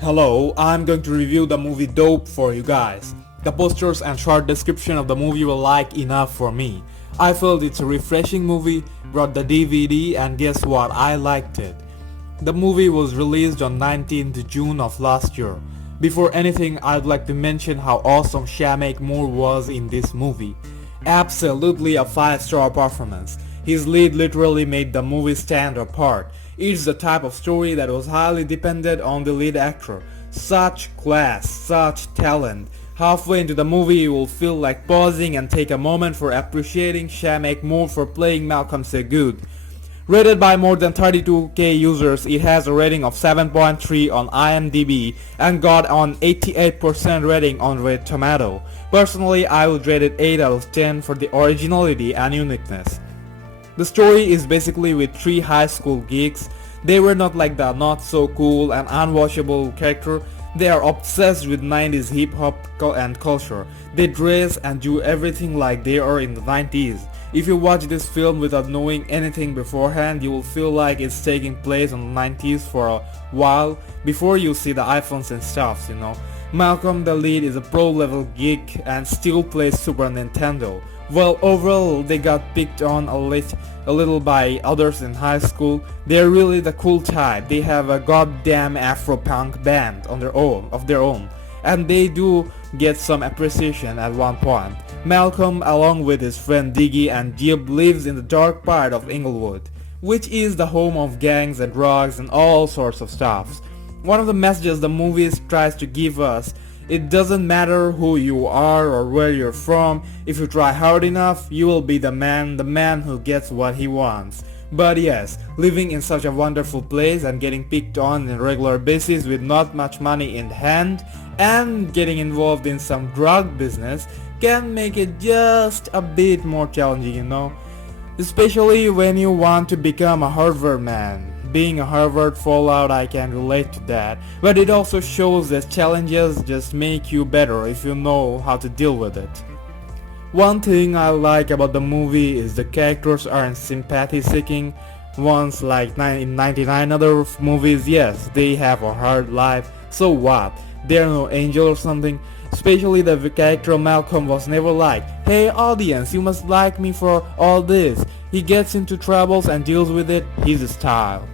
Hello, I'm going to review the movie Dope for you guys. The posters and short description of the movie were like enough for me. I felt it's a refreshing movie, brought the DVD and guess what, I liked it. The movie was released on 19th June of last year. Before anything, I'd like to mention how awesome Shameik Moore was in this movie. Absolutely a 5-star performance. His lead literally made the movie stand apart. It's the type of story that was highly dependent on the lead actor. Such class, such talent. Halfway into the movie you will feel like pausing and take a moment for appreciating Shameik Moore for playing Malcom so good. Rated by more than 32k users, it has a rating of 7.3 on IMDB and got an 88% rating on Rotten Tomato. Personally, I would rate it 8 out of 10 for the originality and uniqueness. The story is basically with 3 high school geeks. They were not like the not so cool and unwatchable character. They are obsessed with 90s hip hop and culture. They dress and do everything like they are in the 90s. If you watch this film without knowing anything beforehand, you will feel like it's taking place in the 90s for a while before you see the iPhones and stuff, you know. Malcom, the lead, is a pro level geek and still plays Super Nintendo. Well, overall, they got picked on a little by others in high school. They're really the cool type. They have a goddamn Afro-punk band of their own, and they do get some appreciation at one point. Malcom, along with his friend Diggy and Jib, lives in the dark part of Inglewood, which is the home of gangs and drugs and all sorts of stuff. One of the messages the movie tries to give us: it doesn't matter who you are or where you're from, if you try hard enough, you will be the man who gets what he wants. But yes, living in such a wonderful place and getting picked on a regular basis with not much money in hand and getting involved in some drug business can make it just a bit more challenging, you know. Especially when you want to become a Harvard man. Being a Harvard fallout, I can relate to that, but it also shows that challenges just make you better if you know how to deal with it. One thing I like about the movie is the characters aren't sympathy-seeking ones like in 99 other movies. Yes, they have a hard life, so what? They're no angel or something. Especially the character Malcom was never like, hey audience, you must like me for all this. He gets into troubles and deals with it, his style.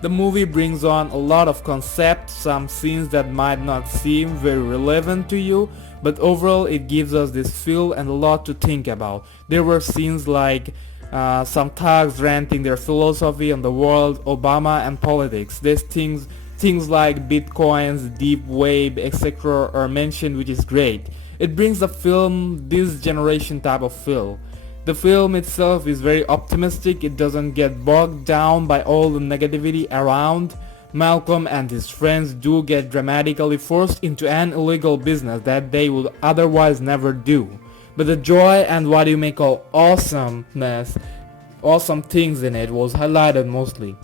The movie brings on a lot of concepts, some scenes that might not seem very relevant to you, but overall it gives us this feel and a lot to think about. There were scenes like some thugs ranting their philosophy on the world, Obama and politics. These things like bitcoins, deep wave, etc. are mentioned, which is great. It brings the film this generation type of feel. The film itself is very optimistic, it doesn't get bogged down by all the negativity around. Malcom and his friends do get dramatically forced into an illegal business that they would otherwise never do. But the joy and what you may call awesomeness, awesome things in it was highlighted mostly.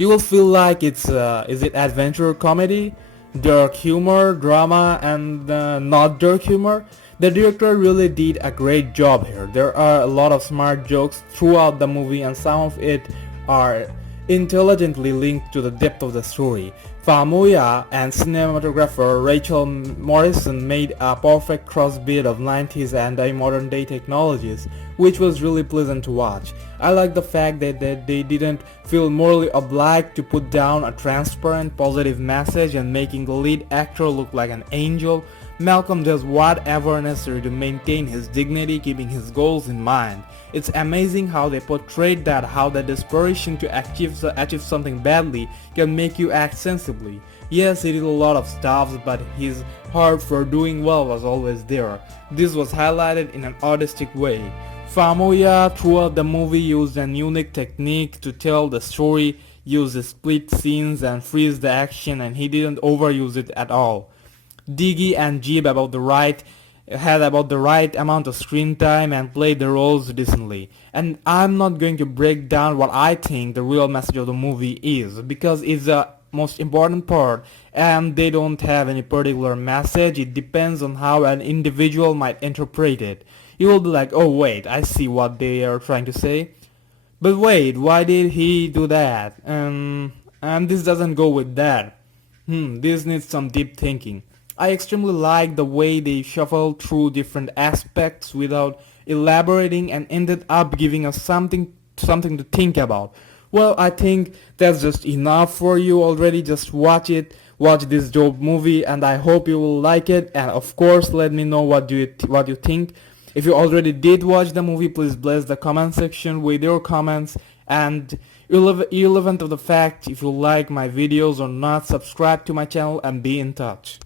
You will feel like is it adventure comedy, dark humor, drama, and not dark humor? The director really did a great job here. There are a lot of smart jokes throughout the movie and some of it are intelligently linked to the depth of the story. Famuya and cinematographer Rachel Morrison made a perfect crossbreed of 90s and modern day technologies, which was really pleasant to watch. I like the fact that they didn't feel morally obliged to put down a transparent positive message and making the lead actor look like an angel. Malcom does whatever necessary to maintain his dignity, keeping his goals in mind. It's amazing how they portrayed that, how the desperation to achieve something badly can make you act sensibly. Yes, he did a lot of stuff, but his heart for doing well was always there. This was highlighted in an artistic way. Famuya throughout the movie used an unique technique to tell the story, used split scenes and freeze the action, and he didn't overuse it at all. Diggy and Jib had about the right amount of screen time and played the roles decently. And I'm not going to break down what I think the real message of the movie is, because it's the most important part and they don't have any particular message. It depends on how an individual might interpret it. You will be like, oh wait, I see what they are trying to say. But wait, why did he do that? And this doesn't go with that. This needs some deep thinking. I extremely like the way they shuffled through different aspects without elaborating and ended up giving us something to think about. Well, I think that's just enough for you already. Just watch it, watch this dope movie, and I hope you will like it. And of course, let me know what you think. If you already did watch the movie, please bless the comment section with your comments. And irrelevant of the fact if you like my videos or not, subscribe to my channel and be in touch.